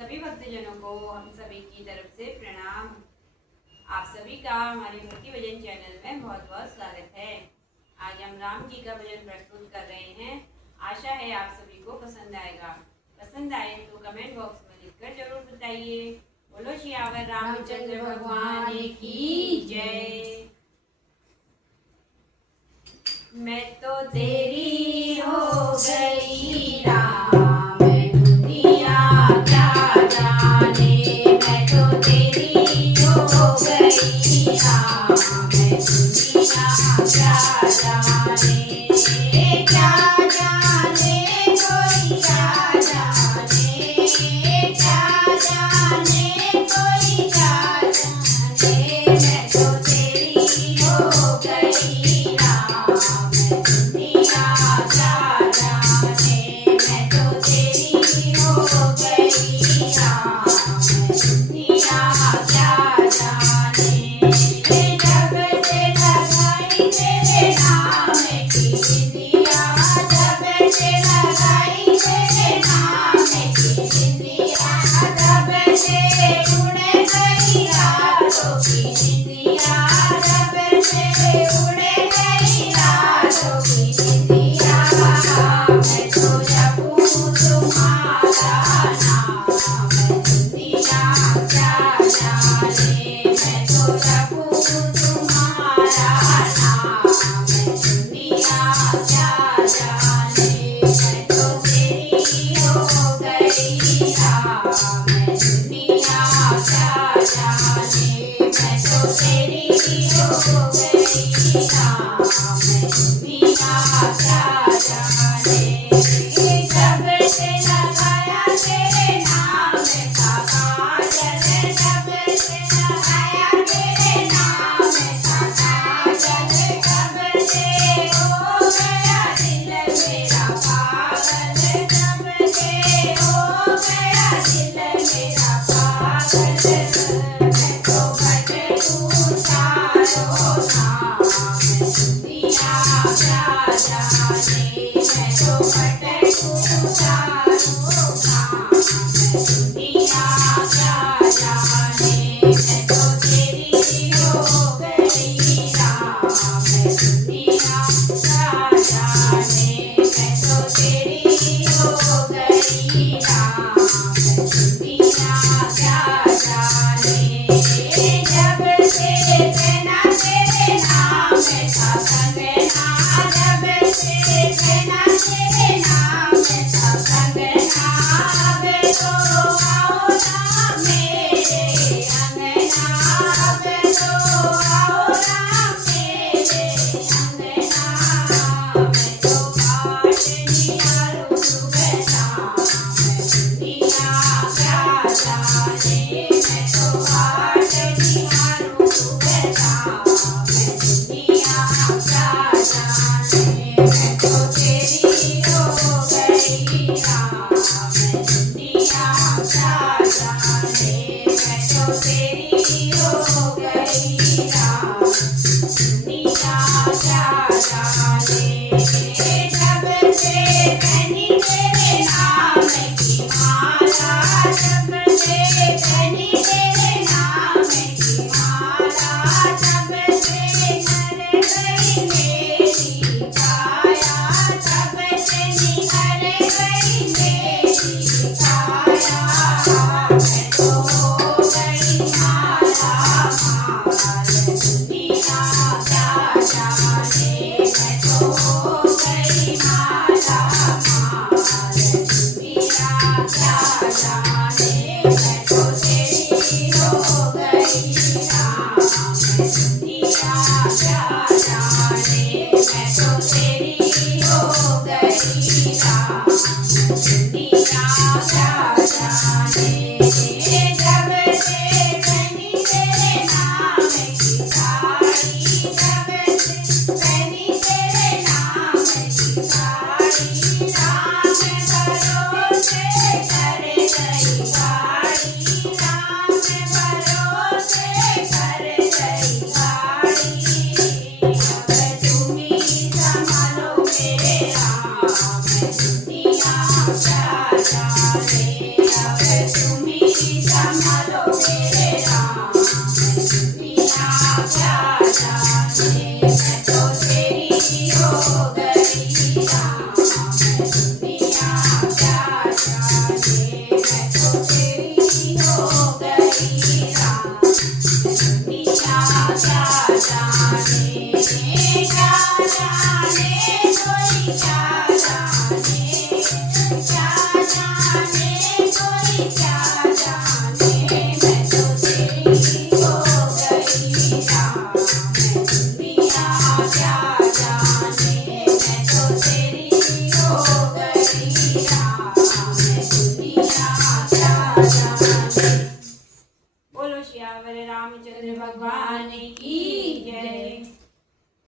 सभी भक्तजनों को हम सभी की तरफ से प्रणाम। आप सभी का हमारे भक्ति भजन चैनल में बहुत बहुत स्वागत है। आज हम राम जी का भजन प्रस्तुत कर रहे हैं। आशा है आप सभी को पसंद आएगा। पसंद आए तो कमेंट बॉक्स में लिखकर जरूर बताइए। बोलो सियावर रामचंद्र भगवान की जय। मैं तो तेरी हो गई राम, दुनिया क्या जाने। मैं तो तेरी हो गई राम, दुनिया क्या जाने। क्या जाने कोई क्या जाने, क्या जाने कोई क्या जाने। मैं तो तेरी हो गई राम, दुनिया क्या जाने। मैं तो तेरी हो गई राम, दुनिया क्या जाने। जब से लगाई तेरे नाम की बिंदिया, जब से लगाई तेरे नाम की बिंदिया, जब से उड़ गई रातों की बिंदिया, जब से उड़ गई रातों की बिंदिया। मैं तो जपूं तुम्हारा नाम, दुनिया क्या जाने। मैं तो जपूं तुम्हारा नाम, दुनिया क्या जाने। मैं तो तेरी हो गई राम, दुनिया क्या जाने। मैं तो तेरी हो गई राम, दुनिया क्या जाने। जब से लगाया तेरे नाम का काजल, जब से लगाया तेरे नाम का काजल, जब से हो गया दिल मेरा पागल, जब से हो गया दिल मेरा पागल। मैं तो भटकूं चारों धाम, दुनिया क्या जाने। मैं तो भटकूं चारों धाम, दुनिया क्या जाने। मैं तो तेरी हो गई राम, दुनिया क्या जाने। मैं तो तेरी हो गई राम, दुनिया क्या जाने। जब से पहना तेरे नाम का कंगना, जब से पहना तेरे नाम का कंगना, अब तो आओ ना मेरे अंगना, अब तो आओ ना मेरे अंगना। मैं तो बाट निहारूं सुबह शाम, दुनिया क्या जाने। मैं तो बाट निहारूं सुबह शाम, दुनिया क्या जाने। मैं तो तेरी हो गई राम, दुनिया क्या जाने। मैं तो तेरी हो गई राम, दुनिया क्या जाने। जब से पहनी तेरे नाम की माला, जब से पहनी तेरे नाम की माला, जब से निखर गई मेरी काया, जब से निखर गई मेरी काया। मैं तो हो गई माला माल, दुनिया क्या जाने। मैं तो हो गई माला माल, दुनिया क्या जाने।